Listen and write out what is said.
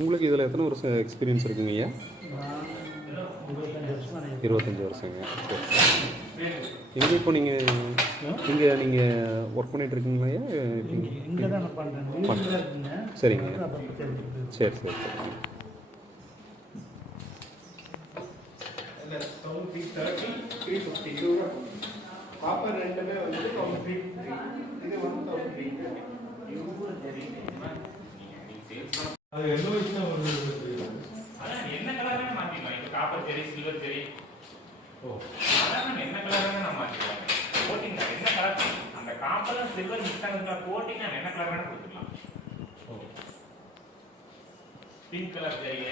உங்களுக்கு இதில் எத்தனை வருஷம் எக்ஸ்பீரியன்ஸ் இருக்குங்க ஐயா? 25 வருஷங்க. சரி. எங்கே இப்போ நீங்கள் ஒர்க் பண்ணிகிட்டு இருக்கீங்களா ஐயா? சரிங்க. சரி சரி சரி. காப்பர் ரெண்டுமே வந்து 1350. இது 1350. அது எல்லோ இஷ்னா வந்து அதான் என்ன கலர் வேணா மாத்திக்கலாம். இப்போ காப்பர் சரி, சில்வர் சரி. அதான் என்ன கலர் வேணா நம்ம மாத்திக்கலாம். கோட்டிங் என்ன கலர், அந்த காப்பர் சில்வர் மிக்ஸ் ஆகுற கோட்டிங் என்ன கலர் வேணா கொடுத்துக்கலாம். பிங்க் கலர் சரிங்க,